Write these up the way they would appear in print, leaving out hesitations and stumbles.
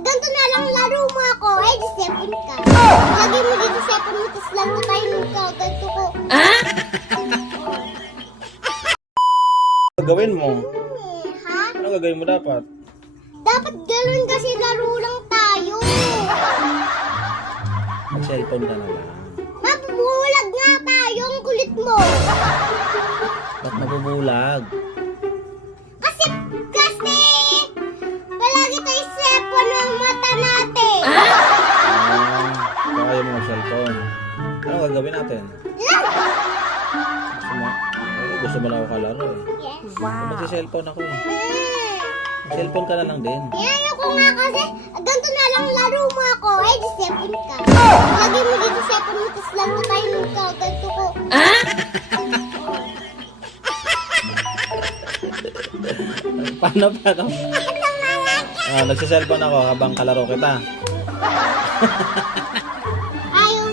ganito na lang laro mo ako. Ay, di sepon ka. Lagi mo dito sepon mo, tapos laro tayo ka. Ganito ko. Ano gawin mo? Ha? Ano gagawin mo dapat? Dapat gano'n kasi laro lang tayo. Mag-cellphone ka na lang. Mabubulag nga tayo. Ang kulit mo. Ba't mabubulag? Kasi, palagi tayo sepon ng mata natin. Kaya mo mag-cellphone. Ano gagawin natin? Gusto mo na ako kalaro eh. Yes. Magsi-cellphone ako eh. Cellphone ka na lang din. Ayoko nga kasi, ganito na lang laro mo ako. Ay, di sepon ka. Lagi mo dito sepon mo, tapos laro tayo ka. Ganito ko. Paano pa ako? Nagsi-cellphone ako habang kalaro kita. Ayaw.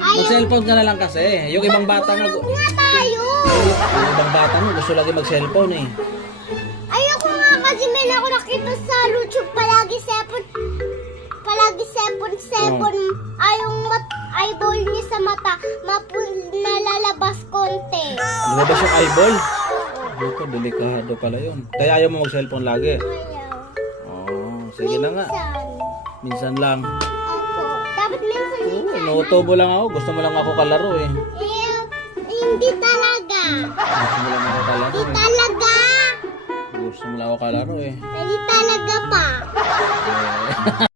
Mag-cellphone ka na lang kasi. Yung ibang bata nga... Nga tayo. Yung ibang bata mo gusto lagi mag-cellphone eh. Ayoko nga kasi may ako nakita sa YouTube. Palagi sepon. Eyeball niya sa mata. Nalalabas konti. Lumabas yung eyeball. Ito, delikado pala yun. Kaya ayaw mo mag-cellphone lagi. Ayaw. Sige na nga. Minsan lang. Opo. Dapat minsan. Inuutobo lang ako. Gusto mo lang ako kalaro eh. Hindi talaga. Gusto mo lang ako kalaro Hindi eh. talaga. Gusto mo lang ako kalaro eh. Hindi talaga pa.